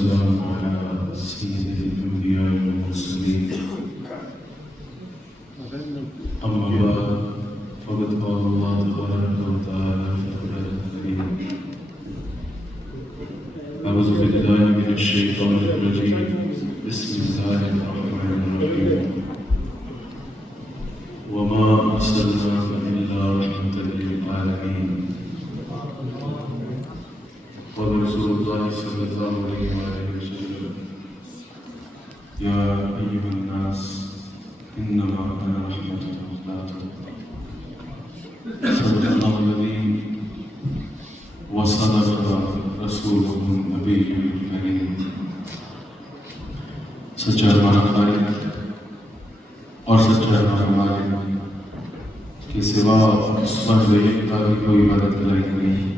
والسلام على سيد الأنبياء والمرسلين أما بعد فقد قال الله تبارك وتعالى في القرآن الكريم أعوذ بالله من الشيطان الرجيم بسم الله الرحمن الرحيم وما أرسلناك إلا رحمة للعالمين قال رسول الله صلى الله عليه وسلم يا أيها الناس إنما أنا رحمة مهداة صدق الله العظيم وصدق رسوله النبي الكريم سچا ہمارا خالق اور سچا ہمارا مالک کے سوا اس وحد یکتا کی کوئی عبادت لائق نہیں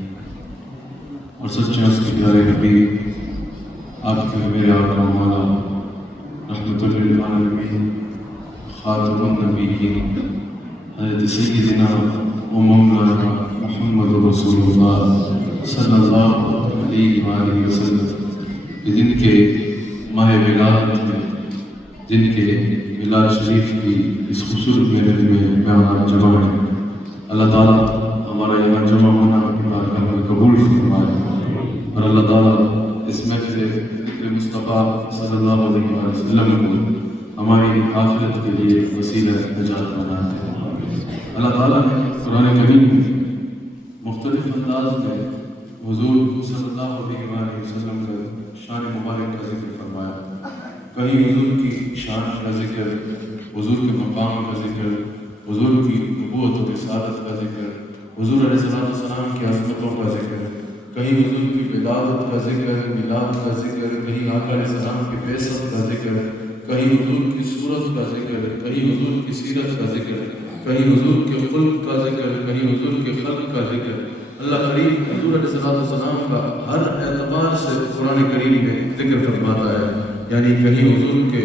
اور سچا اس کے پیارے نبی آپ کے میرے آقا مولا رحمت للعالمین خاتم النبیین حضرت سیدنا و مولانا محمد رسول اللہ صلی اللہ علیہ وآلہ وسلم جن کے ماہ ولادت میں جن کے میلاد شریف کی اس خوبصورت محفل میں مہمان جمع ہیں اللہ تعالیٰ ہمارا یہاں جمع ہونا ہمیں قبول فرمائے اور اللہ تعالیٰ اس محفل ذکر مصطفیٰ صلی اللہ علیہ وسلم کو ہماری آخرت کے لیے وسیلہ نجات بناتے ہیں اللہ تعالیٰ نے قرآن کریم میں مختلف انداز میں حضور صلی اللہ علیہ وسلم کا شان مبارک کا ذکر فرمایا کہیں حضور کی شان کا ذکر حضور کے مقام کا ذکر حضور کی نبوت و رسالت کا ذکر حضور علیہ السلام کی عظمتوں کا ذکر کہیں حضور کی ولادت کا ذکر میلاد کا ذکر کہیں آقا علیہ السلام کی بعثت کا ذکر کہیں حضور کی صورت کا ذکر کہیں حضور کی سیرت کا ذکر کہیں حضور کے خلق کا ذکر کہیں حضور کے خلق کا ذکر اللہ کریم حضور علیہ السلام کا ہر اعتبار سے قرآن کریم میں ذکر فرماتا ہے یعنی کہیں حضور کے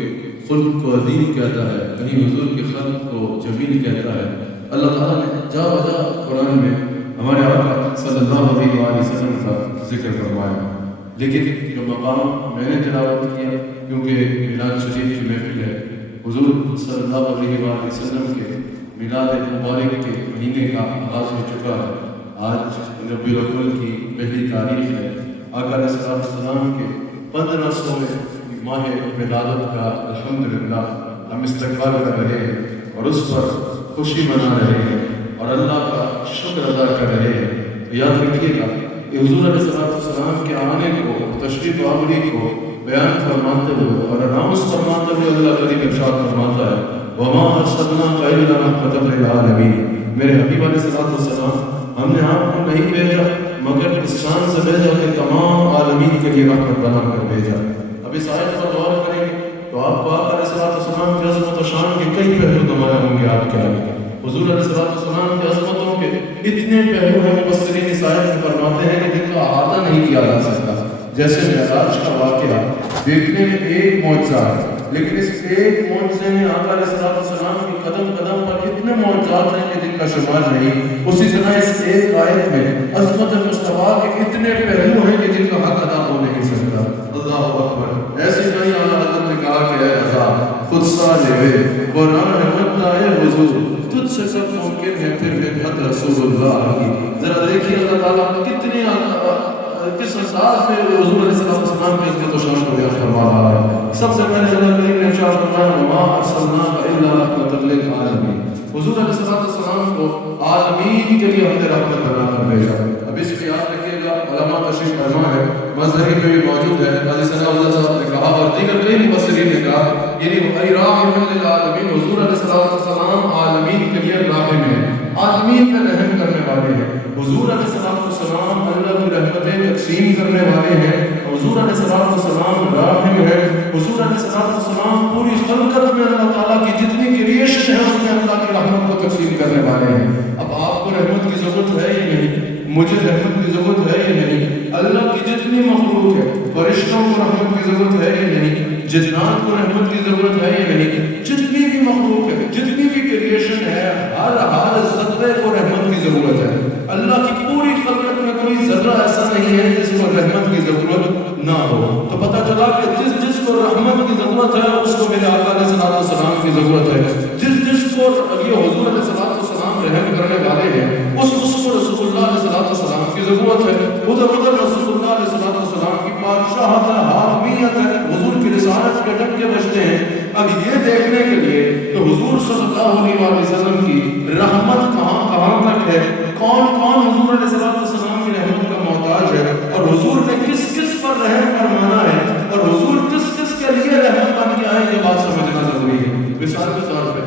خلق کو عظیم کہتا ہے کہیں حضور کے خلق کو جمیل کہتا ہے اللہ تعالیٰ نے جا بجا قرآن میں ہمارے آقا صلی اللہ علیہ وسلم کا ذکر فرمایا لیکن جو مقام میں نے تلاوت کیا کیونکہ میلاد شریف کی محفل ہے حضور صلی اللہ علیہ وسلم کے میلاد مبارک کے مہینے کا آغاز ہو چکا ہے آج ربیع الاول کی پہلی تاریخ ہے آقا علیہ السلام کے 1500 ماہ ولادت کا الحمدللہ ہم استقبال کر رہے ہیں اور اس پر خوشی منا رہے ہیں اور اللہ کا شکر ادا کر رہے ہیں یاد رکھیے گا کہ حضور علیہ السلام کے آنے کو تشریف آوری کو بیان فرماتے ہوئے اور اناؤنس فرماتے ہوئے اللہ کریم ارشاد فرماتا ہے وَمَا أَرْسَلْنَاكَ إِلَّا رَحْمَةً لِلْعَالَمِينَ میرے حبیب علیہ السلام ہم نے آپ کو نہیں بھیجا مگر اس شان سے بھیجا کہ تمام عالمین کے لیے رحمت بنا کر بھیجا اب اس آیت پر غور کریں تو آپ کو آقا علیہ السلام کی عظمت و شان کے کئی پہلو نمایاں ہوں گے آپ کے آگے حضور علیہ السلام کی عظمتوں کے اتنے پہلو ہیں مفسرین اس آیت میں فرماتے ہیں کہ جن کا احاطہ نہیں کیا جا سکتا جیسے معراج کا واقعہ دیکھنے میں ایک معجزہ ہے لیکن اس ایک معجزے میں آقا علیہ السلام کی قدم قدم پر اتنے معجزات ہیں کہ جن کا شمار نہیں اسی طرح اس ایک آیت میں عظمت مصطفیٰ کے اتنے پہلو ہیں کہ جن کا حق ادا ہو نہیں سکتا اللہ اکبر ایسے کہیں اعلیٰ حضرت نے کہا کہ اے عطا خود سا لے قرآن رحمت اے حضور تجھ سے سب ممکن ہے پھر مدحت رسول اللہ کی ذرا دیکھیے اللہ تعالیٰ کتنی کس انداز میں حضور علیہ السلام کی عزت و شان کو بیان فرما رہا ہے سب سے پہلے اللہ کریم نے ارشاد فرمایا وما ارسلناک الا رحمۃ للعالمین حضور علیہ السلام کو عالمین کے لیے ہم نے رحمت بنا کر بھیجا اب اس کو یاد رکھیے گا علماء تشریف فرما ہے مظہری میں بھی موجود ہے قاضی ثناء اللہ صاحب نے کہا اور دیگر کئی مفسرین نے کہا یعنی رحمۃ للعالمین حضور علیہ السلام عالمین کے لیے راحم ہے عالمین پر رحم کرنے والے ہیں حضور علیہ السلام اللہ کی رحمتیں تقسیم کرنے والے ہیں حضور علیہ السلام راحم ہے حضور علیہ السلام پوری خلقت میں اللہ تعالیٰ کی جتنی کریشن ہے اس میں اللہ کی رحمت کو تقسیم کرنے والے ہیں اب آپ کو رحمت کی ضرورت ہے یا نہیں مجھے رحمت کی ضرورت ہے یا نہیں اللہ کی جتنی مخلوق ہے فرشتوں کو رحمت کی ضرورت ہے یا نہیں جنات کو رحمت کی ضرورت ہے یا نہیں جتنی بھی مخلوق ہے جتنی بھی کریشن ہے ہر ذرے کو رحمت کی ضرورت ہے اللہ کی پوری خلقت میں کوئی ذرہ ایسا نہیں ہے جس کو رحمت کی ضرورت نہ ہو. تو پتہ چلا کہ جس جس کو رحمت کی ضرورت ہے اس کو میرے آقا علیہ السلام کی ضرورت ہے. جس جس کو یہ حضور علیہ السلام رحم کرنے والے ہیں اس کو رسول اللہ علیہ السلام کی ضرورت ہے. ادھر رسول اللہ علیہ السلام کی بادشاہت ہے، حاکمیت ہے، حضور کی رسالت کے ڈنکے بجتے ہیں. اب یہ دیکھنے کے لیے کہ حضور صلی اللہ علیہ وسلم کی رحمت کہاں تک ہے، کون حضور علیہ السلام کی رحمت کا محتاج ہے، اور حضور نے کس کس پر رحم فرمانا ہے، اور حضور کس کس کے لیے رحمت بن کے آئے، یہ بات سمجھنا ضروری ہے. مثال کے طور پہ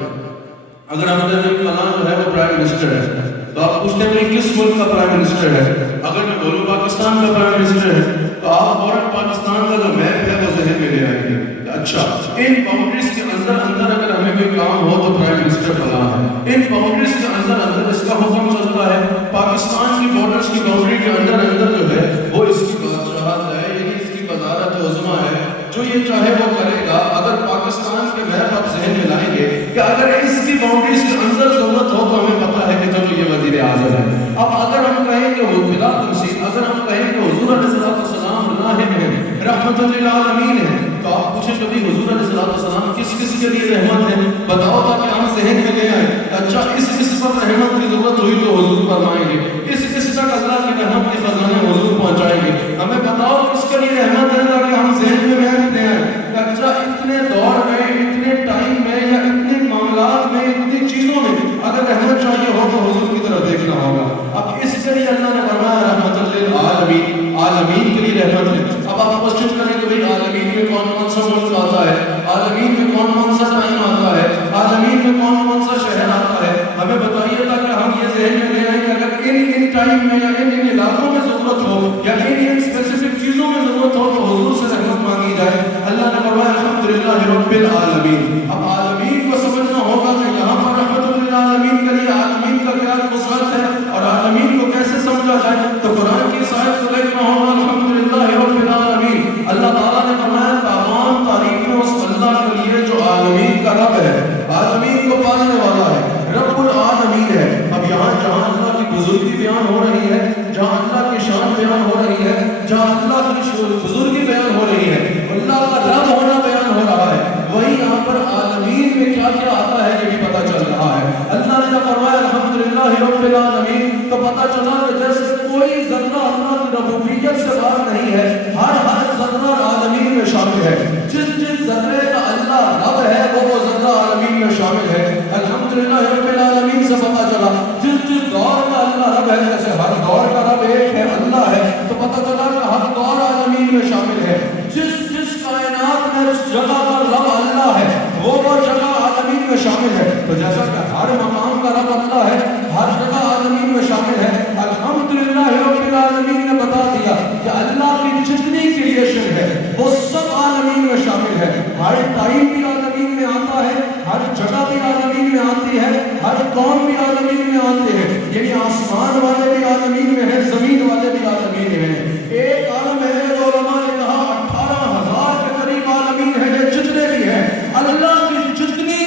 اگر ہم کہتے ہیں فلاں جو ہے وہ پرائم منسٹر ہے تو آپ پوچھتے ہیں کہ کس ملک کا پرائم منسٹر ہے. اگر میں بولوں پاکستان کا پرائم منسٹر ہے تو آپ فوراً پاکستان کا جو میپ ہے وہ ذہن میں لے آئیں گے. اچھا ان باؤنڈریز کے اندر اگر ہمیں کوئی کام ہو تو پرائم منسٹر فلاں ہے. ان باؤنڈریز کے اندر اس کا حکم چلتا ہے. پاکستان کی بارڈرز کی باؤنڈری کے اندر جو ہے وہ اس کی بادشاہت ہے، یعنی اس کی وزارت عظمیٰ ہے. جو یہ چاہے وہ کرے گا. اگر پاکستان کے میپ آپ ذہن میں لائیں گے کہ اگر اس کی باؤنڈریز کے اندر ضرورت ہو تو ہمیں پتہ ہے کہ چلو یہ وزیر اعظم ہے. اب اگر ہم کہیں کہ وہ بلا تمثیل اگر ہم کہیں کہ حضور علیہ السلام راحم ہے، رحمت للعالمین ہے، تو آپ پوچھیں کبھی حضور علیہ السلام کس کس کے لیے رحمت ہے بتاؤ تاکہ ہم ذہن میں لے آئیں. اچھا اس پر رحمت کی ضرورت ہوئی تو حضور فرمائیں گے. اس تک اللہ کی رحمت کے خزانے حضور پہنچائیں گے. ہمیں بتاؤ کس کے لیے رحمت ہے تاکہ ہم ذہن میں لے آئیں. اچھا اتنے دور میں، اتنے ٹائم میں، یا اتنے معاملات میں، اتنی چیزوں میں اگر رحمت چاہیے ہو تو حضور کی طرف دیکھنا ہوگا. اب اس کے لیے اللہ نے فرمایا رحمت للعالمین، عالمین کے لیے رحمت ہے. اب آپ کوشچن کریں کہ بھئی عالمین میں کون سا ملک آتا ہے، عالمین میں کون سا ٹائم آتا ہے، عالمین میں کون سا شہر آتا ہے. ہمیں بتائیے تاکہ ہم یہ ذہن میں لے آئیں کہ اگر ان ٹائم میں یا ان علاقوں میں ضرورت ہو یا ان اسپیسیفک چیزوں میں ضرورت ہو تو حضور سے رحمت مانگی جائے. اللہ نے فرمایا الحمدللہ رب العالمین. اب عالمین کو سمجھنا ہوگا کہ یہاں پر رحمت للعالمین کے لیے عالمین کا کیا وسعت ہے اور عالمین کو کیسے سمجھا جائے. تو قرآن کی آیت کو دیکھنا ہوگا الحمدللہ رب العالمین. اللہ تعالیٰ نے فرمایا تمام تعریفیں اس اللہ کے لیے جو عالمین کا رب ہے، عالمین کو پالنے والا ہے، رب العالمین ہے. اب یہاں جہاں اللہ کی بزرگی بیان ہو رہی ہے، جہاں اللہ کی شان بیان ہو رہی ہے، جہاں اللہ کی بزرگی بیان ہو رہی ہے، اللہ کا رب ہونا بیان ہو رہا ہے، وہی یہاں پر عالمین میں کیا کیا آتا ہے یہ بھی پتہ چل رہا ہے. اللہ نے جب فرمایا الحمدللہ رب العالمین تو پتہ چلا کہ جیسے کوئی ذرہ اللہ کی ربوبیت سے باہر نہیں ہے، ہر ذرہ عالمین میں شامل ہے. جس ذرے کا اللہ رب ہے وہ ذرہ عالمین میں شامل ہے. الحمدللہ رب العالمین سے پتہ چلا جس دور کا اللہ رب ہے، جیسے ہر دور کا رب ایک ہے اللہ ہے، تو پتہ چلا کہ ہر دور عالمین میں شامل ہے. جس کائنات میں اس جگہ پر رب اللہ ہے وہ جگہ عالمین میں شامل ہے. تو جیسا کہ ہر مقام کا رب اللہ ہے، ہر جگہ عالمین میں شامل ہے. الحمدللہ رب العالمین نے بتا دیا کہ اللہ کی جتنی کریشن ہے وہ سب عالمین میں شامل ہے. ہر ٹائم بھی عالمین میں آتا ہے، ہر جگہ بھی عالمین میں آتی ہے، ہر قوم بھی عالمین میں آتے ہیں. یعنی آسمان والے بھی عالمین میں ہیں، زمین والے بھی عالمین میں ہیں. ایک عالم ہے جو علماء نے کہا 18,000 کے قریب عالمین ہے. یہ جتنے بھی ہیں اللہ کی جتنی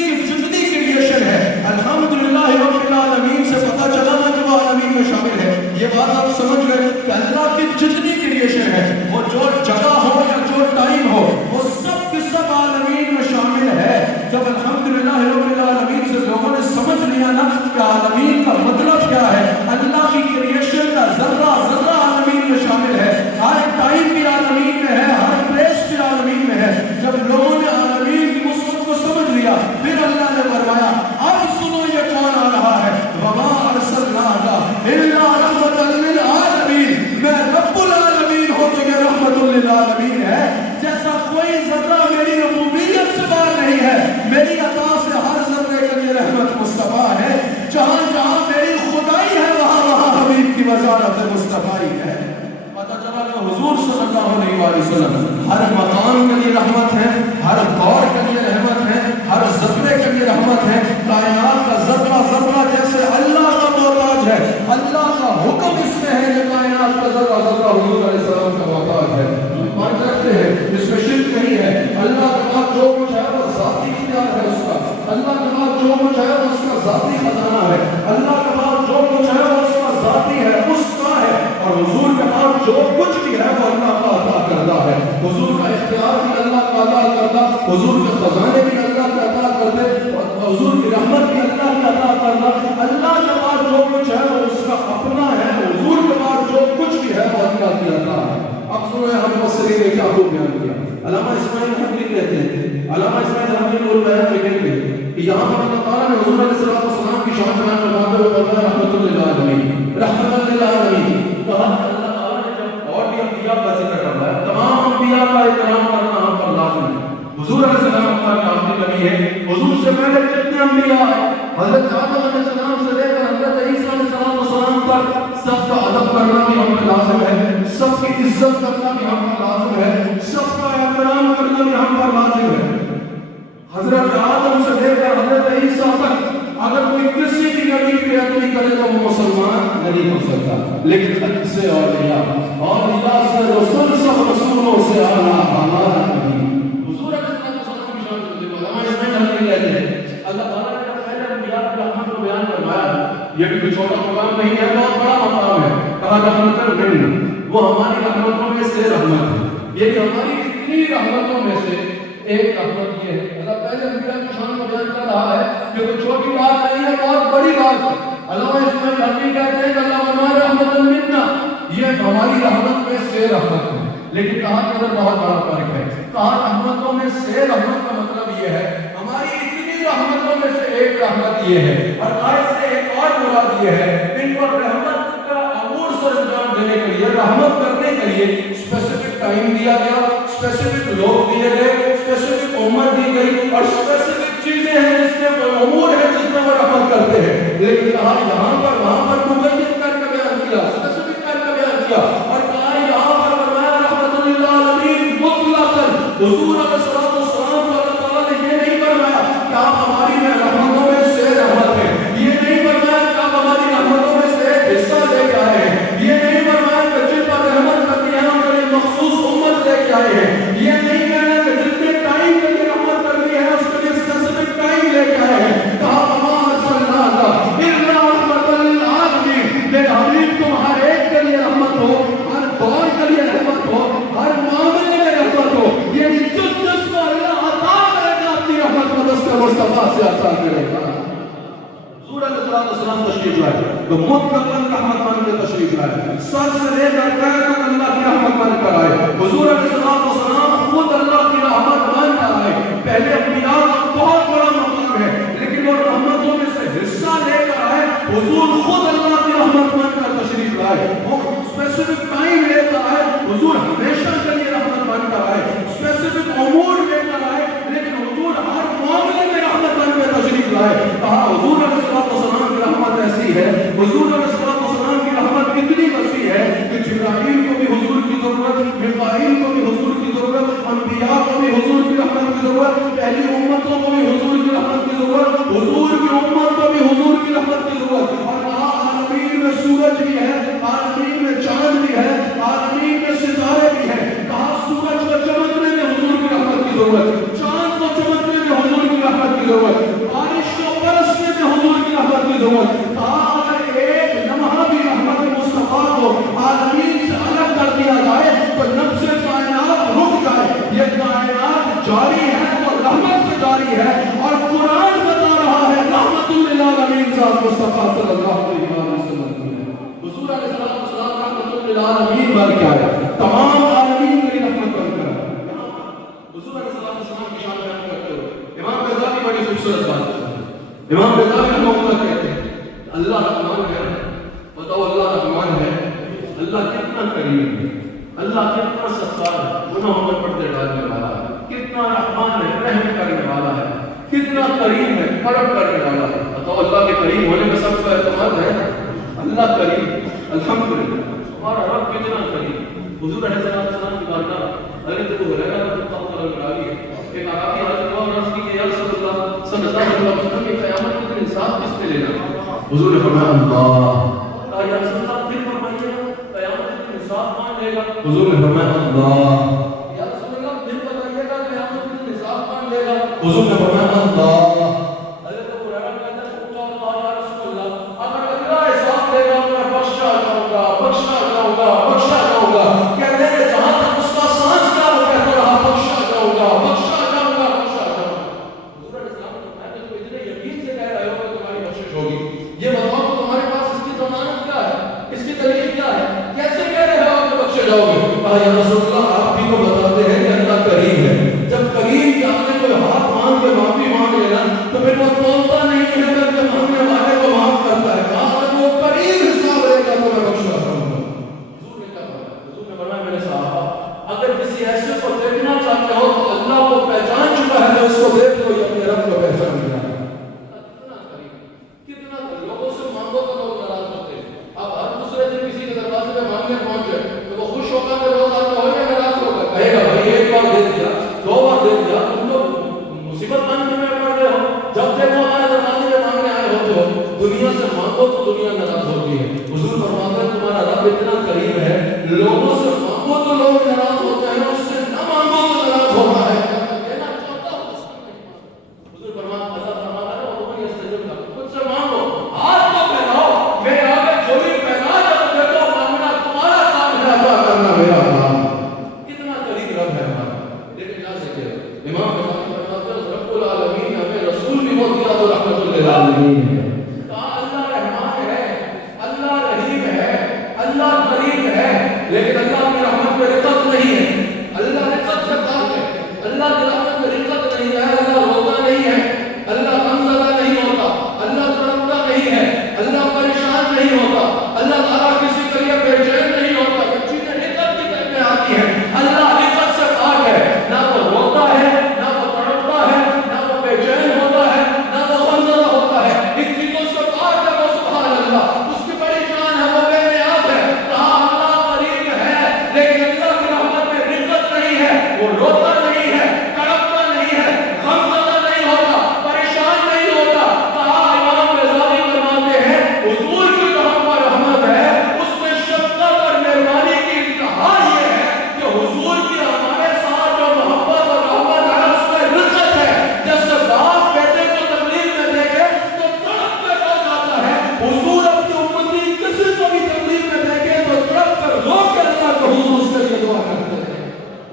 کریشن ہے الحمدللہ رب العالمین سے پتہ چلا نا کہ وہ عالمین میں شامل ہے. یہ بات آپ سمجھ گئے کہ اللہ کی جتنی کریشن ہے وہ جو جگہ ہو یا جو ٹائم ہو وہ سب کے سب عالمین میں شامل ہے. جب الحمدللہ رب العالمین سے لوگوں نے سمجھ لیا نا کہ عالمین کا مطلب کیا ہے، اللہ کی کریشن کا ذرہ عالمین میں شامل ہے، ہر ٹائم بھی عالمین میں ہے، ہر پلیس بھی عالمین میں ہے. جب لوگوں نے عالمین کی وسعت کو سمجھ لیا پھر اللہ نے فرمایا اب سنو یہ کون آ رہا ہے، وما ارسلناک الا رحمۃ للعالمین. میں رب العالمین ہوں تو یہ رحمت للعالمین ہے. جیسا کوئی ذرہ میری ربوبیت سے باہر نہیں ہے، میری عطا سے ہر ذرے کے لیے رحمت مصطفیٰ ہے. جہاں جہاں میری خدائی ہے وہاں حبیب کی وزارت مصطفیٰ ہے. پتہ چلا کہ حضور صلی اللہ علیہ وآلہ وسلم ہر مقام کے لیے رحمت ہے، ہر دور کے لیے رحمت ہے، ہر ذرے کے لیے رحمت ہے. کائنات کا ذرہ جیسے اللہ کا محتاج ہے، اللہ کا حکم اس میں ہے کہ کائنات کا ذرہ حضور علیہ السلام کا محتاج ہے. مان رکھتے ہیں اس میں شرک نہیں ہے. اللہ کے پاس جو کچھ ہے وہ ذاتی اختیار ہے اس کا. اللہ کے پاس جو کچھ ہے وہ اس کا ذاتی خزانہ ہے. اللہ کے پاس جو کچھ ہے وہ اس کا ذاتی ہے، اس کا ہے. اور حضور کے پاس جو کچھ بھی ہے وہ اللہ کا عطا کردہ ہے. حضور کا اختیار بھی اللہ کا عطا کرتا، حضور کے خزانے بھی اللہ کا عطا کرتے، حضور کی رحمت بھی اللہ کا عطا کرتا۔ اللہ کے بعد جو کچھ ہے وہ اس کا اپنا ہے، حضور کے بعد جو کچھ بھی ہے وہ اللہ کی عطا ہے۔ اب سنیں ہم مفسرین نے کیا خوب بیان کیا۔ علامہ اسماعیل حنفی کہتے ہیں، علامہ اسماعیل حنفی کو بیان میں کہتے ہیں کہ یہاں پر اللہ تعالیٰ نے حضور علیہ السلام کی شان بیان فرماتے ہوئے فرمایا رحمت للعالمین، رحمت للعالمین، کہا کہ اللہ تعالیٰ نے جب اور بھی انبیاء کا ذکر کرنا ہے، تمام انبیاء کا احترام کرنا ہم پر لازم ہے۔ حضور علیہ السلام کا آخری نبی ہے، حضور سے پہلے جتنے انبیاء ہیں، حضرت آدم علیہ السلام سے لے کر حضرت عیسیٰ علیہ السلام تک، سب کا ادب کرنا بھی ہم پر لازم ہے، سب کی عزت کرنا بھی ہم پر لازم ہے، سب کا احترام کرنا بھی ہم پر لازم ہے۔ حضرت آدم سے لے کر حضرت عیسیٰ تک اگر کوئی کسی بھی نبی کی بیعت کرے تو وہ مسلمان نہیں ہو سکتا، لیکن خط سے اولیاء سے رسول سب رسولوں سے اعلیٰ ہمارا نبی حضور علیہ السلام کی شان کو دیکھو۔ ہمارے اس میں ہم کہتے ہیں اللہ تعالیٰ نے پہلے انبیاء کی رحمت کو بیان فرمایا، یہ بھی کوئی چھوٹا مقام نہیں ہے، بہت بڑا مقام ہے۔ کہا رحمت منا، وہ ہماری رحمتوں میں سے رحمت ہے، یہ ہماری اتنی رحمتوں میں سے ایک رحمت یہ ہے۔ اللہ پہلے انبیاء کی شان کو بیان کر رہا ہے، یہ کوئی چھوٹی بات نہیں ہے، بہت بڑی بات ہے۔ علامہ اسماعیل حنفی کہتے ہیں کہ اللہ ہمارا رحمت منا، یہ ہماری رحمت میں سے رحمت ہے، لیکن کہا کہ اندر بہت بڑا فرق ہے۔ کہا رحمتوں میں سے رحمت کا مطلب یہ ہے ہماری اتنی رحمتوں میں سے ایک رحمت یہ ہے، اور آیت سے ایک اور مراد یہ ہے ان کو رحمت کا امور سر انجام دینے کے لیے، رحمت کرنے کے لیے اسپیسیفک ٹائم دیا گیا، اسپیسیفک لوگ دیے گئے، اسپیسیفک عمر دی گئی، اور اسپیسیفک چیزیں ہیں جس میں وہ امور ہے جس میں وہ رحمت کرتے ہیں۔ لیکن کہا یہاں پر وہاں پر مقید کر کے بیان کیا، اسپیسیفک کر کے بیان کیا، اور کہا یہاں پر فرمایا رحمت للعالمین مطلقاً۔ حضور علیہ السلام کو اللہ تعالیٰ نے یہ نہیں فرمایا کہ آپ ہماری رحمتوں میں سے رحمت ہے، یہ نہیں فرمایا کہ آپ ہماری رحمتوں میں سے حصہ لے کے آئے ہیں، یہ نہیں فرمایا کہ جن پر رحمت کرتی ہے ہم کے مخصوص امت لے کے آئے ہیں، یہ نہیں کہنا کہ جتنے ٹائم کے لیے رحمت کرتی ہے اس کے لیے اسپیسیفک ٹائم لے کے آئے ہیں۔ کہا وما ارسلناک الا رحمۃ للعالمین، میرے حبیب تم ہر ایک کے لیے رحمت ہو، ہر دور کے لیے رحمت ہو، ہر معاملے میں رحمت ہو، یعنی جس کو اللہ عطا کرے گا اپنی رحمت کو اس کا مصطفیٰ سے عطا کرے گا۔ حضور علیہ السلام تشریف لائے تو مطلقاً رحمت مان کے تشریف لائے، سر سے لے کر پیر تک اللہ کی رحمت مان کر آئے۔ حضور علیہ السلام خود اللہ کی رحمت مان کر آئے۔ پہلے انبیاء کا بہت بڑا مقام ہے، لیکن وہ رحمتوں میں سے حصہ لے کر آئے، حضور خود اللہ کی رحمت مان کر تشریف لائے، وہ اسپیسیفک ٹائم لے کر آئے، حضور ہمیشہ کے لیے رحمت مان کر آئے، اسپیسیفک امور لے کر آئے، لیکن حضور ہر معاملے میں رحمت مان کر تشریف لائے۔ کہا حضور علیہ السلام کی رحمت ایسی ہے، حضور علیہ السلام کی رحمت اتنی وسیع ہے کہ جبرائیل کو بھی حضور کی ضرورت، میکائیل کو بھی حضور کی ضرورت، انبیاء کو بھی حضور کی رحمت کی ضرورت، پہلی امتوں کو بھی حضور کی رحمت کی ضرورت، حضور کی امت کو بھی حضور کی رحمت کی ضرورت۔ اور عالمین میں سورج بھی ہے، عالمین میں چاند بھی ہے، عالمین میں ستارے بھی ہیں۔ کہا سورج کو چمکنے میں حضور کی رحمت کی ضرورت، چاند کو چمکنے میں حضور کی رحمت کی ضرورت، بارش کو برسنے میں حضور کی رحمت کی ضرورت۔ کہا اگر ایک لمحہ بھی رحمت مصطفیٰ کو عالمین سے الگ کر دیا جائے تو نفس کائنات رک جائے۔ یہ کائنات جاری ہے تو رحمت سے جاری ہے، اور قرآن بتا رہا ہے رحمت للعالمین ذات مصطفیٰ صلی اللہ علیہ وسلم۔ حضور علیہ السلام رحمت للعالمین بن کے آیا، تمام عالمین کی رحمت بن کر آیا۔ حضور علیہ السلام کی شان بیان کرتے ہوئے امام غزالی بڑی خوبصورت بات ہے۔ امام غزالی رحمہ اللہ کہتے ہیں اللہ رحمان ہے، بتاؤ اللہ رحمان ہے، اللہ کتنا کریم ہے، اللہ کتنا ستار ہے، گناہوں میں پردے ڈالنے والا ہے، کتنا رحمان ہے، رحم کرنے والا ہے، کتنا کریم ہے، کرم کرنے والا ہے۔ بتاؤ اللہ کے کریم ہونے میں سب کا اعتماد ہے، اللہ کریم، الحمدللہ ہمارا رب کتنا کریم۔ حضور علیہ السلام کی بارگاہ حضرت ابو ہریرہ رضی اللہ عنہ علی ایک آقی حضرت اور عرض کی کہ یا رسول اللہ صلی اللہ علیہ وسلم کی قیامت کے دن انصاف کس پہ لینا؟ حضور نے فرمایا اللہ۔ یا رسول اللہ پھر فرمائیے قیامت کے دن انصاف کون لے گا؟ حضور نے فرمایا اللہ۔ یا رسول اللہ پھر بتائیے گا قیامت کے دن انصاف کون لے گا؟ حضور نے فرمایا اللہ۔ حضرت ابو ہریرہ کہتے ہیں اللہ یا رسول اللہ اگر اللہ حساب لے گا تو میں بخشا جاؤں گا، بخشا جاؤں گا، بخشا جاؤں گا۔ کہتے ہیں جہاں تک اس کا سانس کا ہو کہا یا رسول اللہ آپ بھی تو بتاتے ہیں کہ اللہ کریم ہے، جب کریم کے آگے کوئی ہاتھ مانگ کے معافی مانگ لینا تو پھر وہ توبہ نہیں ہے بلکہ مانگنے والے کو معاف کرتا ہے. کہا اگر وہ کریم حساب لے گا تو میں بخشا کروں گا. حضور نے کہا، حضور نے فرمایا میرے صحابہ اگر کسی ایسے کو دیکھنا چاہتے ہو تو اللہ کو پہچان چکا ہے تو اس کو دیکھ لو، یہ اپنے رب کو پہچان لیا. کتنا لوگوں سے مانگو تو لوگ ناراض ہوتے ہیں. اب ہر دوسرے دن کسی کے دروازے پہ مانگنے پہنچے تو وہ خوش ہوگا کہ روز آتا ہو یا ناراض ہوگا؟ کہے گا بھائی ایک بار دے دیا، دو بار دے دیا، تم تو مصیبت مانگنے میں پڑ گئے ہو. جب دیکھو ہمارے دروازے پہ مانگنے آئے ہوتے ہو، دنیا سے مانگو تو دنیا ناراض ہوتی ہے. حضور فرماتے ہیں تمہارا رب اتنا قریب ہے، لوگوں سے مانگو تو لوگ ناراض ہوتے ہیں، اس سے نہ مانگو تو ناراض ہوتا ہے. حضور فرماتا ہے خود سے مانگو، ہاتھ تو پھیلاؤ، میرے آگے جھولی پھیلا جب دیکھو مانگنا تمہارا کام ہے، عطا کرنا میرا کام. کتنا قریب رب ہے ہمارا. لیکن یاد رکھیے امام غزالی فرماتے ہیں رب العالمین نے ہمیں رسول بھی بہت دیا تو رحمت للعالمین ہے. کہا اللہ رحمان ہے، اللہ رحیم ہے، اللہ کریم ہے، لیکن اللہ کی رحمت میں رقت نہیں ہے. اللہ رقت سے پاک ہے، اللہ کی رحمت میں رقت نہیں ہے. اللہ روتا نہیں ہے، اللہ غمزدہ نہیں ہوتا، اللہ تڑپتا نہیں ہے، اللہ پریشان نہیں ہوتا، اللہ تعالیٰ کسی کے لیے بے چین نہیں ہوتا. یہ چیزیں رقت کی طرف میں آتی ہیں. اللہ رقت سے پاک ہے، نہ وہ روتا ہے، نہ وہ تڑپتا ہے، نہ وہ بے چین ہوتا ہے، نہ وہ غمزدہ ہوتا ہے. ان چیزوں سے پاک ہے وہ، سبحان اللہ. اس کی بڑی شان ہے، وہ بے نیاز ہے. کہا اللہ قریب ہے لیکن اللہ کی رحمت میں رقت نہیں ہے. وہ روتا نہیں ہے، تڑپتا نہیں ہے، غمزدہ نہیں ہوتا، پریشان نہیں ہوتا. کہا امام غزالی فرماتے ہیں حضور کی جو ہم پر رحمت ہے اس میں شفقت اور مہربانی کی انتہا یہ ہے کہ حضور کی ہمارے ساتھ جو محبت اور رحمت ہے اس میں رقت ہے. جیسے باپ بیٹے کو تکلیف میں دیکھے تو تڑپ کے رو جاتا ہے، حضور اپنی امتی کسی کو بھی تکلیف میں دیکھے تو تڑپ کر رو کے اللہ کو حضور اس کے لیے دعا کرتے ہیں.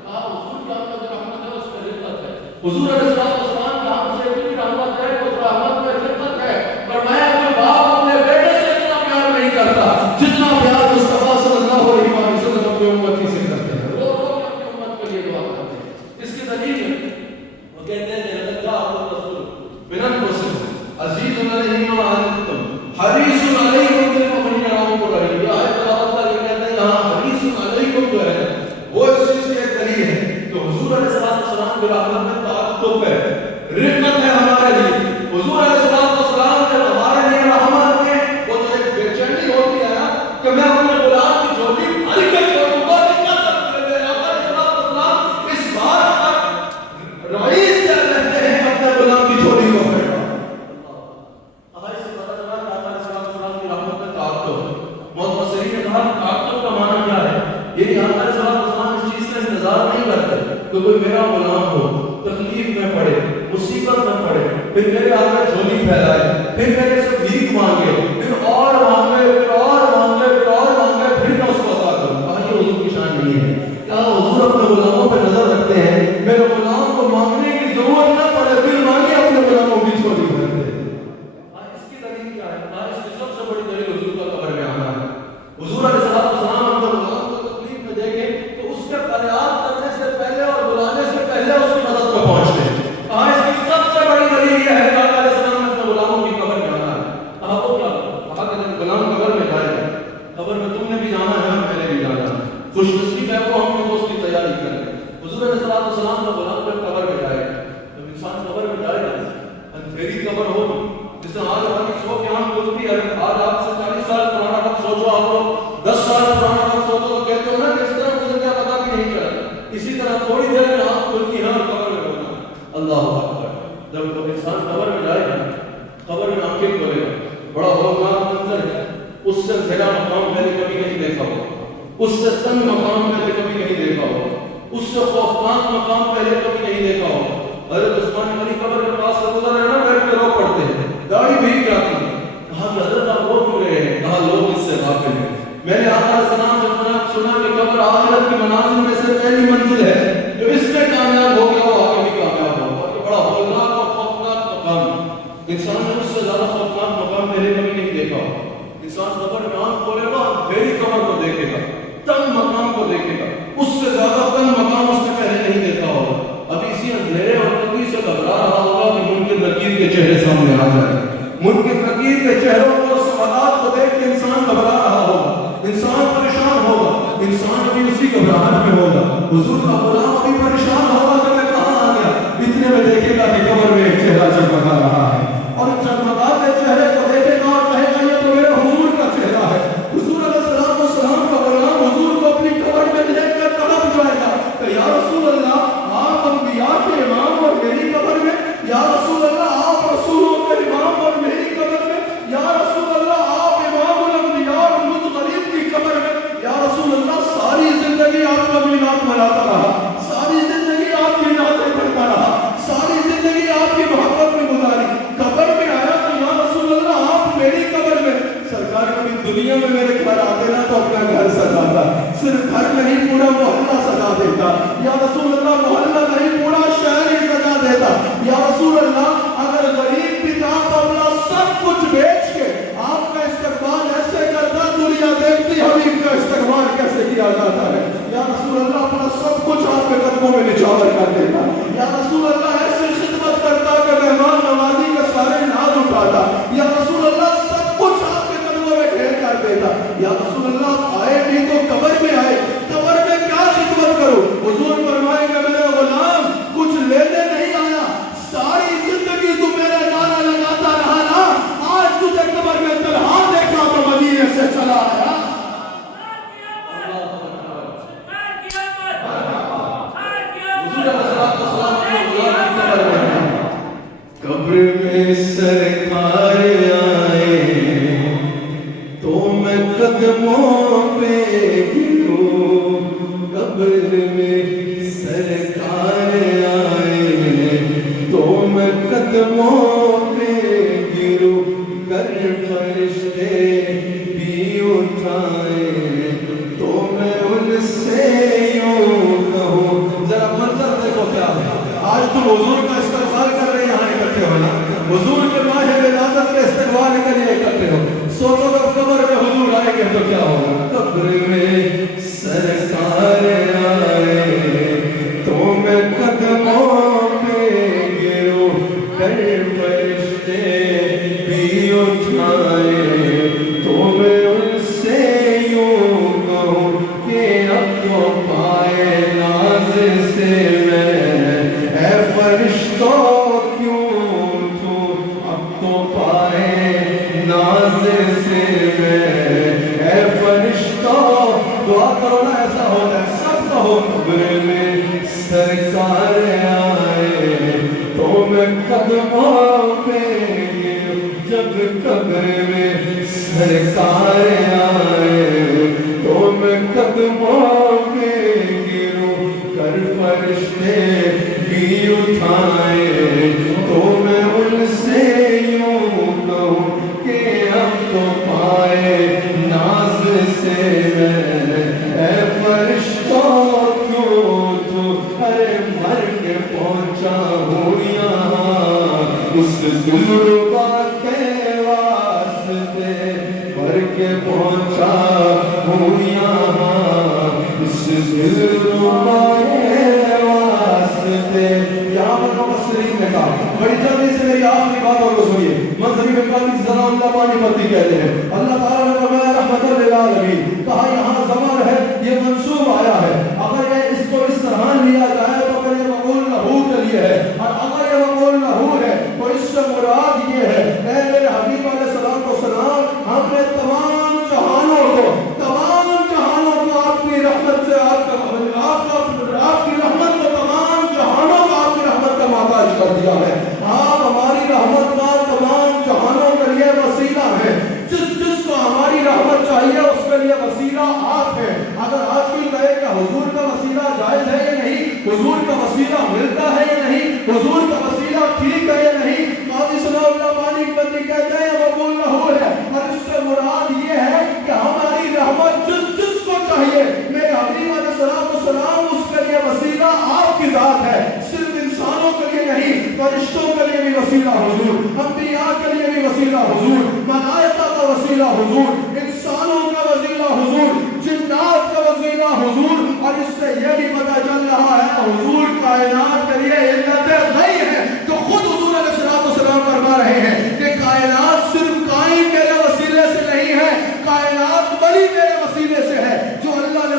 حضور کی آپ کا جو رحمت ہے اس میں رقت ہے. حضور علیہ السلام کا ہم سے اتنی رحمت ہے، اس رحمت میں رقت ہے. فرمایا کوئی باپ اپنے بیٹے سے اتنا پیار نہیں کرتا جتنا پیار مصطفیٰ صلی اللہ علیہ وسلم اپنی امتی سے کرتے ہیں. رو رو کے اپنی امت کے لیے دعا کرتے ہیں. اس کی دلیل ہے وہ کہتے ہیں کہ لقد جاءکم رسول من انفسکم عزیز علیہ ما عنتم حریص علیکم بالمؤمنین رؤوف رحیم. یہ آیت تلاوت کر کے کہتے ہیں یہاں حریص علیکم جو ہے وہ اس چیز کی ایک دلیل ہے کہ حضور علیہ السلام کی رحمت میں تعلق ہے، رحمت ہے ہمارے لیے. حضور علیہ السلام جب ہمارے لیے رحمت میں وہ جو ایک بے چینی ہوتی ہے نا کہ میں اپنے غلام کی جھولی بھر کے چھوڑوں گا، اس بات پر رئیس کیا کہتے ہیں اپنے غلام کی جھولی کو بھرنا. اس سے پتہ چلا کہ آقا علیہ السلام کی رحمت میں تعلق ہے. مفسرین نے کہا تعلق کا معنی کیا ہے؟ یعنی آقا علیہ السلام اس چیز کا انتظار نہیں کرتے کہ کوئی میرا غلام ہو تکلیف میں پڑے، مصیبت میں پڑے، پھر میرے آگے جھولی پھیلائے، پھر میرے سے بھیک مانگے، پھر اور مانگے، پھر اور مانگے، پھر اور مانگے، پھر میں اس کو عطا کروں. کہا یہ حضور کی شان نہیں ہے. کیا حضور اپنے غلاموں پہ نظر رکھتے ہیں؟ میرے غلام کو مانگنے کی ضرورت نہ پڑے، پھر مانگے اپنے غلاموں کی جھولی بھرتے ہیں. اس کی دلیل کیا ہے؟ اس کی سب سے بڑی دلیل حضور کا قبر میں آنا ہے. حضور علیہ السلام اپنے غلام کو تکلیف میں دیکھے تو اس کے فریاد کرنے سے پہلے اور بلانے سے پہلے اس کی مدد میں پہنچتے ہیں. اس کی سب سے بڑی دلیل یہ ہے کہ آقا علیہ السلام نے اپنے غلاموں کی قبر میں آنا ہے. وہ کیا کہا کہ جب غلام قبر میں جائے گا، قبر میں تم نے بھی جانا ہے، میں نے بھی جانا ہے، خوش نصیب ہے وہ ہم نے اس کی تیاری کریں. حضور علیہ السلام کا غلام جب قبر میں جائے گا، جب انسان قبر میں جائے گا اندھیری قبر ہوگی جس سے آج ہماری سو کی آنکھ کھلتی ہے. آج آپ سے 40 سال پرانا وقت سوچو، آپ لوگ 10 سال پرانا وقت سوچو تو کہتے ہو نا کہ اس طرح گزر گیا پتا بھی نہیں چلا. اسی طرح تھوڑی دیر میں آنکھ کھلتی ہے اور قبر میں ہونا. اللہ اکبر. جب انسان قبر میں جائے گا، قبر میں آنکھیں کھولے گا، بڑا ہوگناک منظر ہے. اس سے بڑا مقام میں نے کبھی نہیں دیکھا ہو، اس سے تنگ مقام میں نے کبھی نہیں دیکھا ہو، اس سے خوفناک مقام پہلے کبھی نہیں دیکھا ہو. حضرت عثمان غنی قبر کے پاس سے گزر رہے نا، بیٹھ کے رو پڑتے ہیں، داڑھی بھیگ جاتی ہے. کہا کہ حضرت آپ رو کیوں رہے ہیں؟ کہا لوگ اس سے غافل ہیں. میں نے آقا علیہ السلام سے سنا کہ قبر آخرت کی منازل میں سے پہلی منزل ہے، جو اس میں کامیاب ہو گیا وہ آگے بھی کامیاب ہوگا. یہ بڑا ہولناک اور خوفناک مقام ہے. انسان نے اس سے زیادہ خوفناک مقام پہلے کبھی نہیں دیکھا ہو. انسان قبر میں آنکھ کھولے گا، اندھیری قبر کو دیکھے گا، تنگ مقام کو دیکھے گا، اس انسان بھی اسی گھبراہٹ میں ہوگا. حضور کا غلام ابھی پریشان ہوگا کہ میں کہاں آ گیا. اتنے میں دیکھے گا کہ قبر میں ایک چہرہ چمکا رہا ہے اور چمکاتے چہرے کو دیکھے گا اور کہے گا یہ تو میرے حضور کا چہرہ ہے. حضور علیہ السلام کا غلام حضور کو اپنی قبر میں دیکھ کر تڑپ جائے گا کہ یا رسول اللہ آپ انبیاء کے امام اور میری قبر میں, یا رسول اللہ آپ رسولوں کے امام اور میری قبر میں, یا رسول اللہ آپ امام الانبیاء اور مجھ غریب کی قبر میں, یا رسول اللہ ساری زندگی آپ کا مینات مناتا رہا, ساری زندگی آپ کی نعتیں پڑھتا رہا, ساری زندگی آپ کی محبت میں گزاری, قبر میں آیا تو یا رسول اللہ آپ میری قبر میں. سرکار کبھی دنیا میں میرے گھر آتے نا تو اپنا گھر سجاتا, صرف گھر نہیں پورا محلہ سجا دیتا. یا رسول اللہ محلہ نہیں پورا شہر ہی سجا دیتا. یا رسول اللہ اگر غریب بھی تھا تو اپنا سب کچھ بیچ کے آپ کا استقبال ایسے کرتا دنیا دیکھتی حبیب کا استقبال کیسے کیا جاتا ہے. یا رسول اللہ اپنا سب کچھ آپ کے قدموں میں نچھاور کر دیتا. یا رسول اللہ ایسی خدمت کرتا کہ مہمان نوازی کے سارے ناز اٹھاتا. یا رسول اللہ سب کچھ آپ کے قدموں میں ڈھیر کر دیتا. یا رسول اللہ آئے بھی تو قبر میں آئے, قبر میں کیا خدمت کرو. حضور فرمائے کہ میرے غلام کچھ لینے نہیں آیا, ساری زندگی تو میرا نعرہ لگاتا رہا نا, آج تجھے قبر میں تنہا دیکھا تو مدینے سے چلا آیا. قبر میں سرکار آئے تو میں قدموں پہ گروں. قبر میں سرکار آئے تو میں قدموں پہ گروں. کر فرشتے بھی اٹھائے تو میں ان سے یوں کہوں. ذرا منظر دیکھو کیا ہے. آج تم حضور کا استقبال کر رہے ہیں, یہاں اکٹھے ہو نا, حضور کے ماہ ولادت کے استقبال کے لیے اکٹھے ہو. سوچو کہ قبر میں حضور آئیں گے تو کیا ہوگا. قبر میں سرکار آئے تو میں قدموں پہ گروں. کر فرشتے بھی اٹھائے تو میں ان سے یوں کہوں کہ اب تو پائے ناز سے فرشتوں کیوں تو, اب تو پائے ناز سے اے فرشتوں. دعا کرو نا ایسا ہوتا ہے سب کا ہو. قبر میں سرکار آئے تو میں قدموں پہ گروں. جب قبر میں سرکار آئے تو میں قدموں پہ گروں. کر فرشتے بھی اٹھائے تو میں ان سے یوں کہوں کہ اب تو پائے ناز سے اے فرشتوں کیوں تو. ارے مر کے پہنچا ہوں یہاں اس دلربا کے واسطے, مر کے پہنچا ہوں یہاں اس دلربا کے واسطے. یہاں پر مفسرین نے کہا, بڑی جلدی سے میری آخری باتوں کو سنیے. مذہبی میں کافی ذرا اللہ پانی پتی کہتے ہیں. اللہ تعالیٰ نے فرمایا رحمت للعالمین, کہا یہاں ضمیر ہے یہ منصوب آیا ہے. اگر یہ اس کو اس طرح لیا جائے تو پھر یہ مقول لہو کے لیے ہے, اور اگر یہ مقول لہو ہے تو اس سے مراد یہ ہے اے میرے حبیب علیہ السلام ہم نے تمام جہانوں کو آپ کی رحمت سے آپ کی رحمت کو تمام جہانوں کو آپ کی رحمت کا محتاج کر دیا ہے. آپ ہماری رحمت کا تمام جہانوں کے لیے وسیلہ ہے. جس کو ہماری رحمت چاہیے اس کے لیے وسیلہ آپ ہے. اگر آج کی کہے کہ حضور کا وسیلہ جائز ہے یا نہیں, حضور کا وسیلہ ملتا ہے یا نہیں, حضور کا وسیلہ ٹھیک ہے یا نہیں, قاضی ثناء اللہ پانی بندی کہتے ہیں مقبول لہو ہے. اور اس سے مراد یہ ہے کہ ہماری رحمت جس کو چاہیے میرے حبیب علیہ السلام اس کے لیے وسیلہ آپ کی ذات ہے. صرف انسانوں کے لیے نہیں, فرشتوں کے لیے بھی وسیلہ حضور, انبیاء کے لیے بھی وسیلہ حضور, ملائکہ کا وسیلہ حضور, انسانوں کا وسیلہ حضور, جنات کا وسیلہ حضور. اور اس سے یہ بھی پتہ چل رہا ہے حضور کائنات کے لیے علت غیب ہے جو خود حضور علیہ السلام فرما رہے ہیں کہ کائنات صرف قائم میرے وسیلے سے نہیں ہے, کائنات بڑی میرے وسیلے سے ہے. جو اللہ نے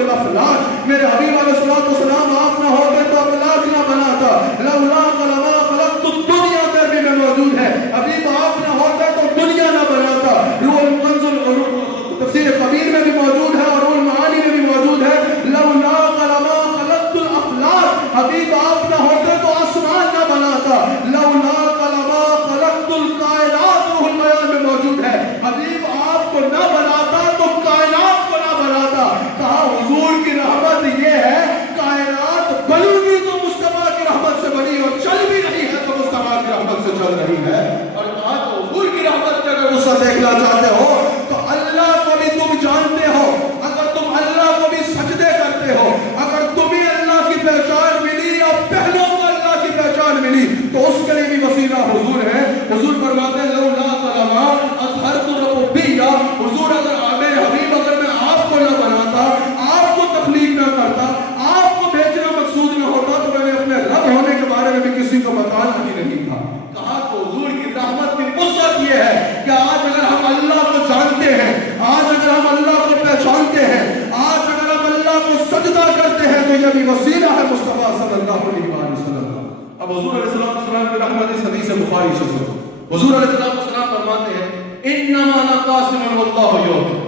الافلاک، میرے حبیب علیہ الصلوۃ والسلام آپ نہ ہوتے تو افلاک نہ بناتا، لولا لما خلقت الدنیا میں بھی موجود ہے، حبیب آپ نہ ہوتے تو دنیا نہ بناتا. روح القنز تفسیر کبیر میں بھی موجود ہے اور روح المعانی میں بھی موجود ہے، لولا لما خلقت الافلاک، حبیب آپ نہ ہوتے تو آسمان نہ بناتا، لولا لما خلقت الکائنات، روح البیان میں موجود ہے، حبیب آپ کو نہ بناتا تو کائنات کو نہ بناتا. کہا حضور کی رحمت یہ ہے، کائنات بنی بھی تو مصطفیٰ کی رحمت سے بنی اور چل بھی رہی ہے تو مصطفیٰ کی رحمت سے چل رہی ہے. اور کہا تو حضور کی رحمت کا اگر غصہ دیکھنا چاہتے ہو تو اللہ کو بھی تم جانتے ہو، اگر تم اللہ کو بھی سجدے کرتے ہو، اگر تمہیں اللہ کی پہچان ملی اور پہلوں کو اللہ کی پہچان ملی تو اس کے لیے بھی وسیلہ حضور ہے. حضور فرماتے ہیں لولا لما اظہرت ربوبیہ، حضور اگر میرے حبیب اگر میں آپ کو نہ بناتا، آپ کو تخلیق نہ کرتا، آپ کو بھیجنا مقصود نہ ہوتا تو میں نے اپنے رب ہونے کے بارے میں بھی کسی کو بتانا ہی نہیں تھا. کہا تو حضور کی رحمت کی وسعت یہ ہے کہ آج اگر ہم اللہ کو جانتے ہیں، آج اگر ہم اللہ کو پہچانتے ہیں، آج اگر ہم اللہ کو سجدہ کرتے ہیں تو یہ بھی وسیلہ ہے مصطفیٰ صلی اللہ علیہ وسلم. اب حضور علیہ السلام کی رحمت اس حدیث بخاری سے سنو. حضور علیہ السلام فرماتے ہیں انما انا قاسم واللہ یعطی.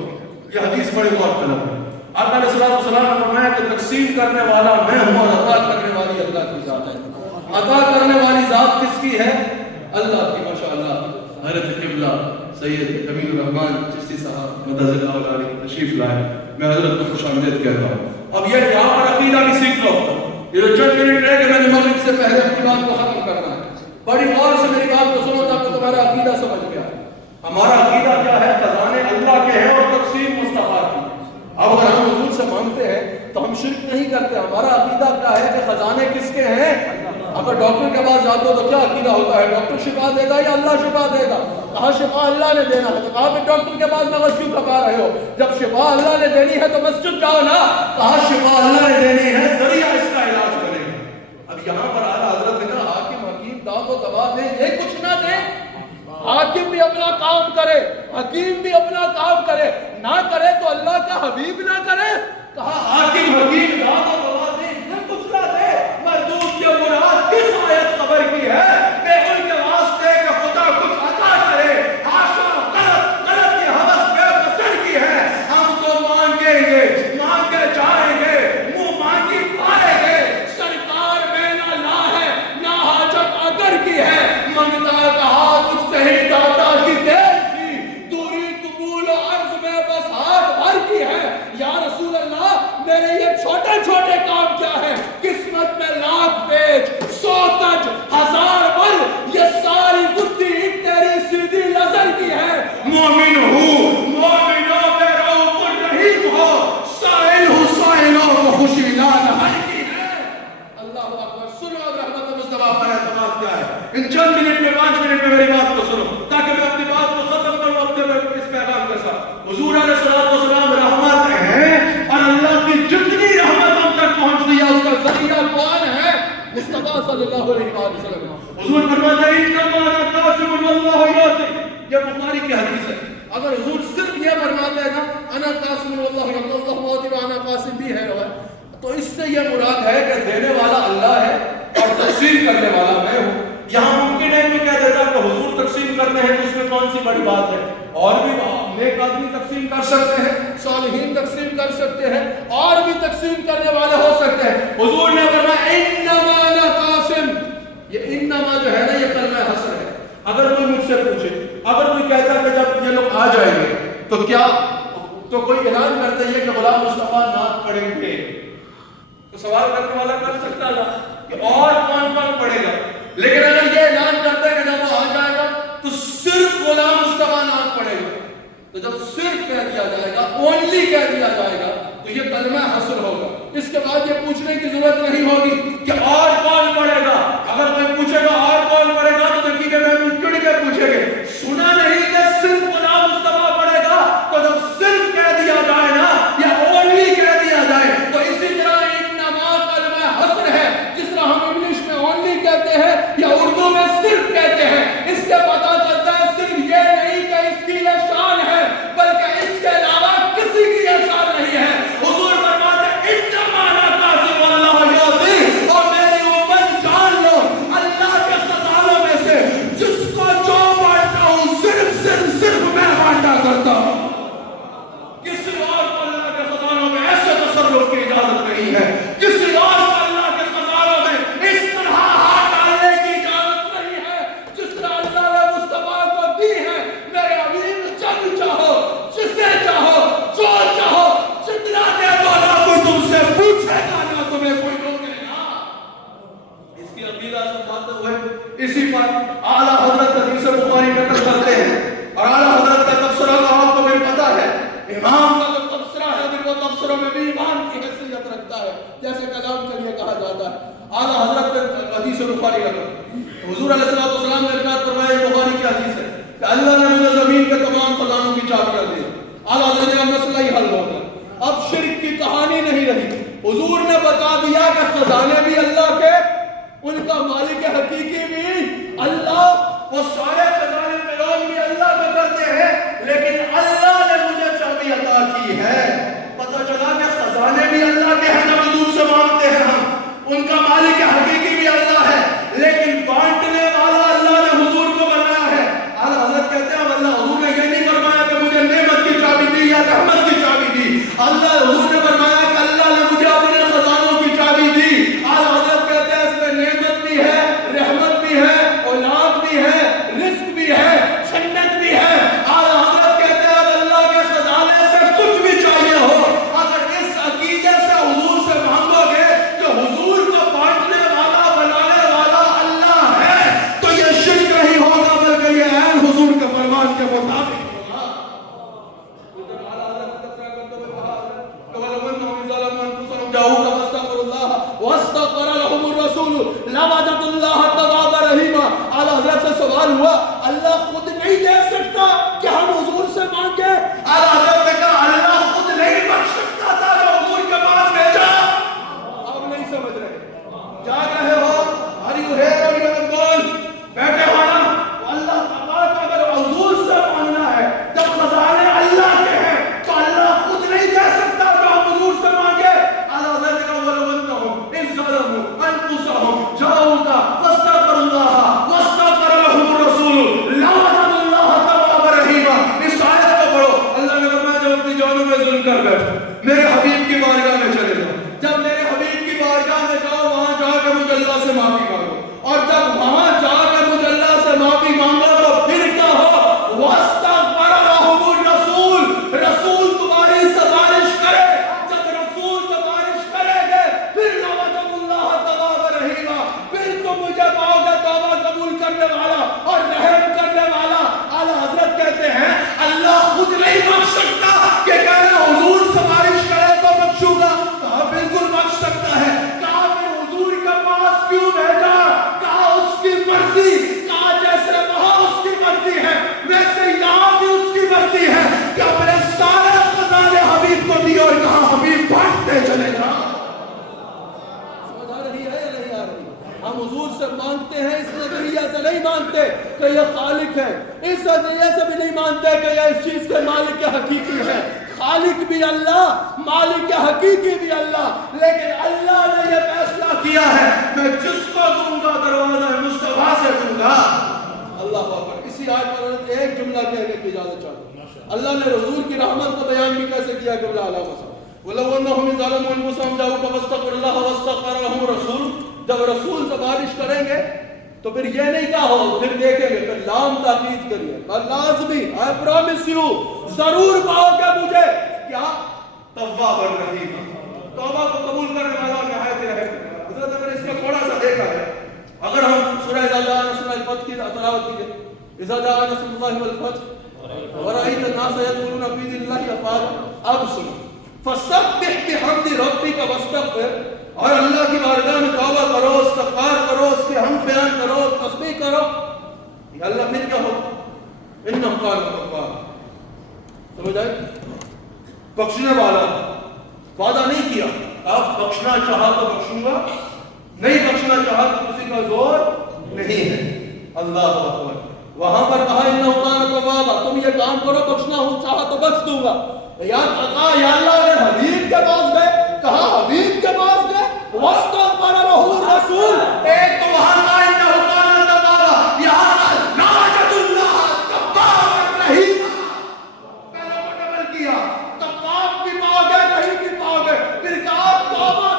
یہ حدیث بڑی غور طلب ہے. آقا علیہ السلام نے فرمایا کہ تقسیم کرنے والا میں ہوں اور عطا کرنے والی اللہ کی ذات ہے. عطا کرنے والی ذات کس کی ہے؟ اللہ کی. ماشاءاللہ حضرت قبلہ سید جمیل الرحمن چشتی صاحب مدد اللہ علیہ تشریف لائے. میں حضرت کو خوش آمدید کہتا ہوں. اب یہ یہاں پر عقیدہ بھی سیکھ لو. یہ جو چند منٹ رہے کہ میں نے مغرب سے پہلے اپنی بات کو ختم کرنا ہے. بڑی غور سے میری بات کو سنو تاکہ تمہارا عقیدہ سمجھ میں آئے. ہمارا عقیدہ کیا ہے؟ خزانے اللہ کے ہیں اور تقسیم مصطفیٰ کی. اب اگر ہم حضور سے مانگتے ہیں تو ہم شرک نہیں کرتے. ہمارا عقیدہ کیا ہے کہ خزانے کس کے ہیں؟ اگر ڈاکٹر کے پاس جاتے ہو تو کیا عقیدہ ہوتا ہے؟ ڈاکٹر شفا دے گا یا اللہ شفا دے گا؟ کہا شفا اللہ نے دینا ہے. تو کہا کہ ڈاکٹر کے پاس مغز کیوں کھپا رہے ہو؟ جب شفا اللہ نے دینی ہے تو مسجد جاؤ نا. کہا شفا اللہ نے دینی ہے، ذریعہ اس کا علاج کرے. اب یہاں پر اعلیٰ حضرت نے کہا حاکم حکیم داد و دوا دے، یہ کچھ نہ دے. حاکم بھی اپنا کام کرے، حکیم بھی اپنا کام کرے، نہ کرے تو اللہ کا حبیب نہ کرے. کہا حاکم حکیم داد و دوا دے، یہ کچھ نہ دے. مردود کے مراد کس آیت خبر کی ہے کہ ان کے واسطے کہ خدا کچھ عطا کرے؟ آشا غلط کی حوث بے بسر کی ہے. ہم تو مانگیں گے، مانگے جائیں گے، منہ مانگی پائیں گے. سرکار میں نہ لا ہے نہ حاجت اگر کی ہے، منگتا کہا کچھ صحیح داتا کی دیر کی، دوری قبول و عرض میں بس ہاتھ بھر کی ہے. یا رسول اللہ میرے یہ چھوٹے چھوٹے کام کیا ہے؟ قسمت میں لاکھ پیج، 100 تج، 1000 بل، یہ ساری گدی تیری سیدھی نظر کی ہے. مومن ہوں، مومنوں پہ رؤوف الرحیم ہو، سائل ہوں سائلوں کو خوشی لال ہر کی ہے. اللہ اکبر. سنو اب رحمت مصطفیٰ پر اعتماد کیا ہے. ان چند منٹ میں 5 منٹ میں میری بات کو سنو تاکہ میں اپنی بات کو ختم کروں اپنے اس پیغام کے ساتھ. حضور علیہ السلام رحمت ہیں اور اللہ کی جتنی رحمت ہم تک پہنچتی ہے اس کا ذریعہ کون ہے؟ مصطفیٰ صلی اللہ علیہ وسلم. حضور فرماتے ہیں انما انا قاسم واللہ یعطی. یہ بخاری کی حدیث ہے. اگر حضور صرف یہ فرماتے ہیں نا انا قاسم واللہ یعطی، اللہ یعطی وانا قاسم بھی ہے تو اس سے یہ مراد ہے کہ دینے والا اللہ ہے اور تقسیم کرنے والا میں ہوں. یہاں ممکن ہے کہ کہہ دیتا کہ حضور تقسیم کرتے ہیں تو اس میں کون سی بڑی بات ہے؟ اور بھی نیک آدمی تقسیم کر سکتے ہیں، صالحین تقسیم کر سکتے ہیں، اور بھی تقسیم کرنے والے ہو سکتے ہیں. حضور نے فرمایا انما انا قاسم. یہ انما جو ہے نا یہ کلمہ حصر ہے. اگر کوئی مجھ سے پوچھے، اگر کوئی کہتا کہ جب یہ لوگ آ جائیں گے تو کیا، تو کوئی اعلان کرتا ہے کہ غلام مصطفیٰ نعت پڑھیں گے، تو سوال کرنے والا کر سکتا تھا کہ اور کون کون پڑھے گا. لیکن اگر یہ اعلان کرتا ہے کہ جب وہ آ جائے گا تو صرف غلام مصطفیٰ نعت پڑھے گا، تو جب صرف کہہ دیا جائے گا، اونلی کہہ دیا جائے گا تو یہ کلمہ حصر ہوگا. اس کے بعد یہ پوچھنے کی ضرورت نہیں ہوگی کہ اور کون پڑھے گا. اگر کوئی پوچھے گا اور کون پڑھے گا تو دیکھیے کہ میں چڑ کے پوچھیں گے. سنا نہیں کہ صرف غلام مصطفیٰ پڑھے گا، تو جب صرف کہہ دیا جائے نا یا اونلی کہہ دیا جائے تو اسی طرح انما کلمہ حصر ہے. جس طرح ہم انگلش میں اونلی کہتے ہیں یا اردو میں صرف کہتے ہیں، اس سے پتا چلتا ہے صرف یہ نہیں کہ اس کی یہ شان ہے بلکہ اس کے علاوہ کسی کی یہ شان نہیں ہے. حضور فرماتے نہیں ہے. کسی اور کو اللہ کے خزانوں میں اس طرح ہاتھ ڈالنے کی اجازت نہیں ہے جس طرح اللہ نے مصطفیٰ کو دی ہے. میرے حبیب جب چاہو جسے چاہو جو چاہو جتنا دے دو نہ کوئی تم سے پوچھے گا نہ تمہیں کوئی روکے گا. اس کی عقیدہ سمجھاتے ہوئے اسی پر اعلیٰ حضرت حدیث بخاری نقل کرتے ہیں اور اعلیٰ حضرت کا تبصرہ کا آپ کو بھی پتا ہے. امام کا جو تبصرہ ہے پھر وہ تبصروں میں بھی ایمان کی حیثیت رکھتا ہے جیسے کلام کے لیے کہا جاتا ہے. اعلیٰ حضرت حدیث بخاری نقل حضور علیہ السلام نے ارشاد فرمایا بخاری کی حدیث ہے کہ اللہ نے مجھے زمین کے تمام خزانوں کی چابیاں دی. اعلیٰ حضرت کا مسئلہ ہی حل ہو گیا. اب شرک کی کہانی نہیں رہی. حضور نے بتا دیا کہ خزانے بھی اللہ کے, ان کا مالک حقیقی بھی اللہ, وہ سارے خزانے پہ لوگ بھی اللہ کا کرتے ہیں لیکن اللہ نے مجھے چابی عطا کی ہے. پتہ چلا کہ خزانے بھی اللہ کے ہیں جب حضور سے مانگتے ہیں ہم, ان کا مالک حقیقی بھی اللہ ہے لیکن بانٹنے والا اللہ نے حضور کو بنایا ہے. اعلیٰ حضرت کہتے ہیں اللہ حضور نے یہ نہیں فرمایا کہ مجھے نعمت کی چابی دی یا رحمت کی چابی دی. اللہ حضور نے فرمایا کہ اللہ نے مجھے اپنے خزانوں کی چابی دی. اعلیٰ حضرت کہتے ہیں اس میں نعمت بھی ہے, رحمت بھی ہے, اولاد بھی ہے, رزق بھی ہے, جنت بھی ہے. اعلیٰ حضرت کہتے ہیں اب اللہ کے خزانے سے کچھ بھی چاہیے ہو, اگر اس عقیدے سے حضور سے مانگو گے کہ حضور کو بانٹنے والا بنانے والا اللہ ہے تو یہ شرک نہیں ہوگا بلکہ یہ عین حضور کے فرمان کے مطابق ہوگا. واستغفر لهم الرسول لوجدوا الله توابا رحيما. اعلیٰ حضرت سے سوال ہوا اللہ خود نہیں دے سکتا کہ ہم حضور سے مانگے؟ اعلیٰ حضرت نے کہا اللہ خود نہیں بخش سکتا تھا جو حضور کے پاس بھیجا. آپ نہیں سمجھ رہے, جاگ رہے ہو, ہری ہے گول بیٹھے ہو نا. اللہ تبارک اگر حضور سے مانگنا ہے جب خزانے اللہ کے ہیں تو اللہ خود نہیں دے سکتا جو ہم حضور سے مانگے. اعلیٰ حضرت نے کہا وَلَوْ إِذْ ظَلَمُوا أَنفُسَهُمْ جَاءُوكَ فَاسْتَغْفَرُوا اللَّهَ وَاسْتَغْفَرَ لَهُمُ الرَّسُولُ لَوَجَدُوا اللَّهَ تَوَّابًا رَحِيمًا. اس آیت کو پڑھو. اللہ نے فرمایا جب اپنی جانوں میں ظلم کر بیٹھو میرے حبیب کی بارگاہ میں چلے جاؤ. جب میرے حبیب کی بارگاہ میں جاؤ وہاں جا کے مجھے اللہ سے معافی مانگو, اور جب وہاں جا کے مجھے اللہ سے معافی مانگو تو پھر کیا ہو وَاسْتَغْفَرَ لَهُمُ الرَّسُولُ. رسول تمہاری سفارش کرے. جب رسول سفارش کرے گے پھر لَوَجَدُوا اللَّهَ تَوَّابًا رَحِيمًا, پھر تم مجھے پاؤ گے توبہ قبول کرنے والا اور رحم کرنے والا. اعلیٰ حضرت کہتے ہیں اللہ خود نہیں بخش سکتا کہ کہنا حضور سفارش کرے تو بخشوں گا. کہا بالکل بخش سکتا ہے. کہا پھر حضور کے پاس کیوں بھیجا؟ کہا اس کی مرضی. کہا جیسے وہاں اس کی مرضی ہے ویسے یہاں بھی اس کی مرضی ہے کہ اپنے سارے خزانے حبیب کو دی اور کہا حبیب بانٹتے چلے جا. سمجھ آ رہی ہے یا نہیں آ رہی؟ ہم حضور سے مانگتے ہیں اس نظریہ سے نہیں مانگتے کہ یہ خالق ہے, اس نظریے سے بھی نہیں مانگتے کہ یہ اس چیز کے مالک حقیقی ہے. خالق بھی اللہ, مالک حقیقی بھی اللہ, لیکن اللہ نے یہ فیصلہ کیا ہے میں جس کو دوں گا دروازہ مصطفیٰ سے دوں گا. اللہ اکبر. اسی آیت پر ایک جملہ کہنے کی اجازت چاہتا ہوں. اللہ نے حضور کی رحمت کو بیان بھی کیسے کیا کہ بلا علیہ وسلم وَلَوْ أَنَّهُمْ ظَلَمُوا أَنفُسَهُمْ جَاءُوكَ فَاسْتَغْفَرُوا اللَّهَ وَاسْتَغْفَرَ لَهُمُ الرَّسُولُ. جب رسول سفارش کریں گے تو پھر یہ نہیں کہا ہو پھر دیکھیں گے, پھر لام تاکید کریے لازمی I promise you ضرور پاؤ گے مجھے کیا تواب الرحیم, توبہ کو قبول کرنے والا نہایت رحیم. حضرت اگر اس کا تھوڑا سا دیکھا ہے, اگر ہم سورہ اذا جاء نصر اللہ الفتح کی تلاوت کیجئے, اذا جاء نصر اللہ والفتح ورأيت الناس يدخلون في دين الله أفواجا اب سنو فسبح بحمد ربك واستغفر, اور اللہ کی بارگاہ میں توبہ کرو, استغفار کرو, اس کے حمد بیان کرو, تسبیح کرو. یہ اللہ پھر کیا ہو انہم کان غفارا. سمجھ آئے؟ بخشنے والا. وعدہ نہیں کیا آپ بخشنا چاہا تو بخشوں گا, نہیں بخشنا چاہا تو کسی کا زور نہیں ہے. اللہ اکبر. وہاں پر کہا انہم کان غفارا, تم یہ کام کرو بخشنا ہو چاہا تو بخش دوں گا. یا اللہ اگر حبیب کے پاس گئے, کہا حبیب کے پاس گئے واستغفر له الرسول. ایک تو وہاں کا انہ کان توابا, یہاں لوجدوا اللہ توابا رحیما. پہلے وہ ڈبل کیا, تواب بھی پاؤ گے رحیم بھی پاؤ گے. پھر کہا توبہ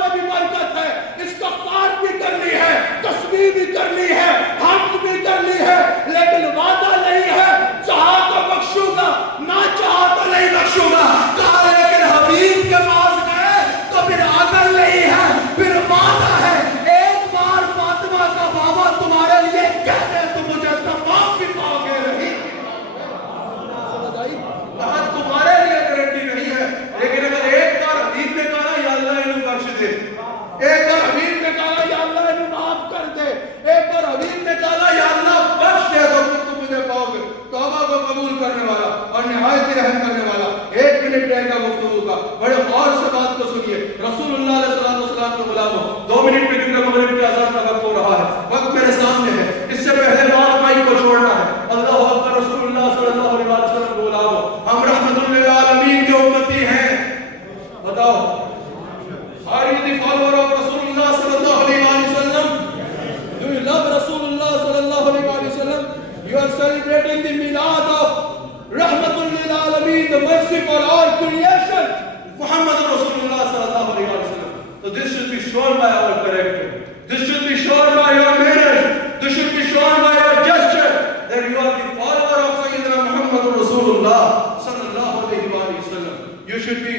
You should be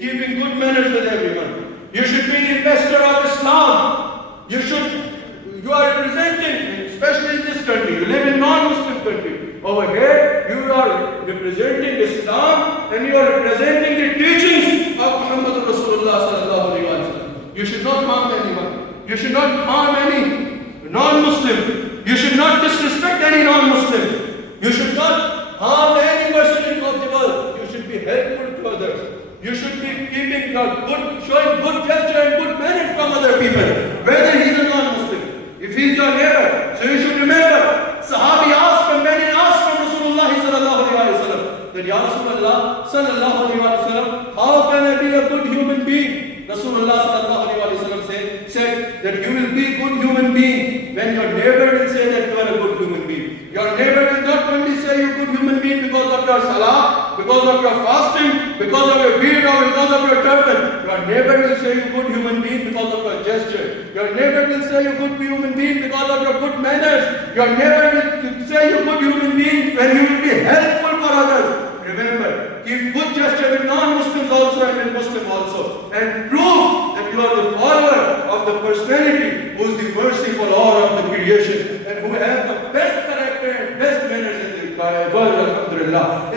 keeping good manners with everyone. You should be the ambassador of Islam. You are representing, especially in this country, you live in non-Muslim country. Over here, you are representing Islam and you are representing the teachings of Muhammad Rasulullah sallallahu alaihi wasallam. You should not harm anyone. You should not harm any non-Muslim. You should not disrespect any non-Muslim. You should not harm any person in the world. You should be helpful to others. You should be showing good gesture and good manners from other people, whether he is a non-Muslim. If he is your neighbor, so you should remember, Sahabi asked from Rasulullah sallallahu alaihi wasallam that, Ya Rasulullah sallallahu alaihi wasallam, how can I be a good human being? Rasulullah sallallahu alaihi wasallam said that you will be a good human being when your neighbor will say that you are a good human being. Your neighbor will not only say you are a good human being because of your salah, because of your fasting, because of your beard or because of your turban. Your neighbor will say you are a good human being because of your gesture. Your neighbor will say you are a good human being because of your good manners. Your neighbor will say you are a good human being when you will be helpful for others. Remember, keep good gesture with non-Muslims also and with Muslims also, and prove that you are the follower of the personality who is the merciful Lord of the creation and who has the best character and best manners in the world. Alhamdulillah.